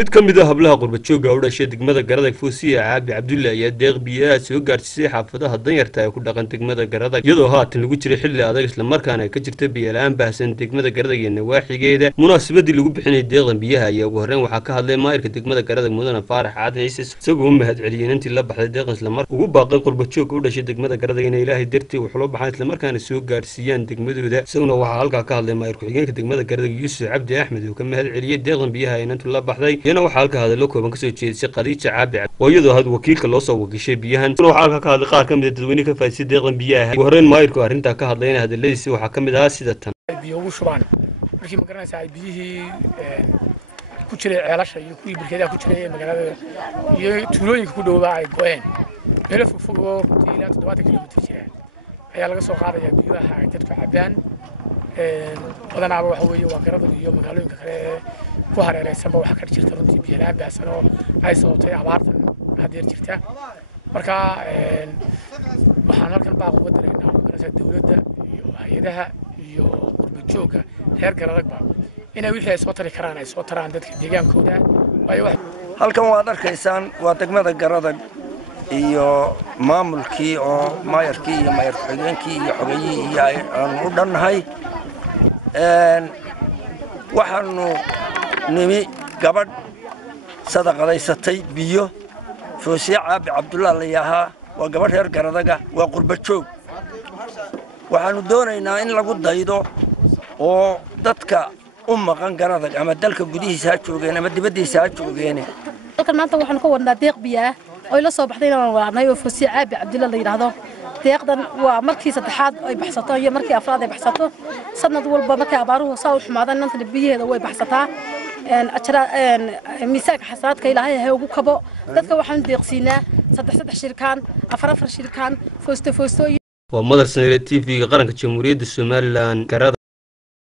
mid ka mid ah hablaha qurbajooga u dhashay degmada Garadag Foosiye Caabi Cabdulle ayaa deeq biyaha soo gaarsiisay xaafadaha danyarta ee ku dhaqan degmada Garadag iyadoo haatan lagu jiray xilli adag isla markaana ay ka jirtay biyo la'aan baahsan degmada Garadag iyo nawaaxigeeda munaasabadii lagu bixinay deeqdan biyaha ayaa ugu horreyn waxaa ka hadlay maayirka degmada Garadag Mudane Faarax Caadi Ciise isagoo u mahadceliyay intii la baxday deeqdan isla markaana ugu baaqay qurbajooga u dhashay degmada Garadag in Ilaahay dartii wax loo baxaan isla markaana soo gaarsiiyaan degmadooda isaguna waxaa halkaa ka hadlay maayirka xigeenka degmada Garadag Yuusuf Cabdi Axmed oo ka mahadceliyay deeqdan biyaha intii la baxday iyana waxaa halka hadallo kooban ka soo jeedisay Khadiija Caabi oo iyadoo had wakiilka loo soo wakiishay biyahan waxaa halka ka hadlay qaar ka mid ah dadweynaha ka faa'iideystay deeqdan biyaha ugu horreyn maayirku arrinta ka hadlayna hadaladiisa waxaa ka mid ah sida tan biyo ugu shubaan markii ma garanaysaa biyihii ku jiray ceelasha iyo kuwii birkeeda ku jiray magaalada iyo tuulooyinka ku dhowaa ay go'een meel fog oo ilaa 70 kilomitir jira ayaa laga soo qaadayaa biyaha ay dadku cabaan badanaaba waxa weeye waa Garadag iyo magaalooyinka kale ku hareeraysanba waxa ka jirta runtii biyo la'aan baahsan oo ay sababtay abaartan hadeer jirta marka waxaan halkan baaq uga dareynaa magarasada dawladda iyo hay'adaha iyo qurbajooga reer Garadagba inay wixii ay soo tari karaan ay soo taraan dadka deegaankooda halkan waad arkaysaan waa degmada Garadag iyo maamulkii oo maayarkii iyo maayar xigeenkii iyo xogayihii iyo aan u dhannahay waxaanu nimi gabadh sadaqadaysatay biyo Foosiye Caabi Cabdulle la yahaa waa gabadh reer Garadaga waa qurbajoog waxaanu doonaynaa in lagu daydo oo dadka u maqan Garadag ama dalka gudihiisa ha joogeen ama dibadiisa ha joogeen halkan maanta waxaanu ka wadnaa deeq biyaha oo la soo baxday inaan waanay oo Foosiye Caabi Cabdulle la yiraahdo deeqdan waa markii saddexaad ay baxsato iyo markii afraad ay baxsato sanad walba markii abaaruhu soo xumaadaan inta biyaheeda way baxsataa miisaanka xasaadka Ilaahay ha ugu kabo dadka waxaan deeqsiinaa saddex shirkaan afar shirkaan foosto waa Madarsane TV-ga qaranka Jamhuuriyadda Soomaaliland.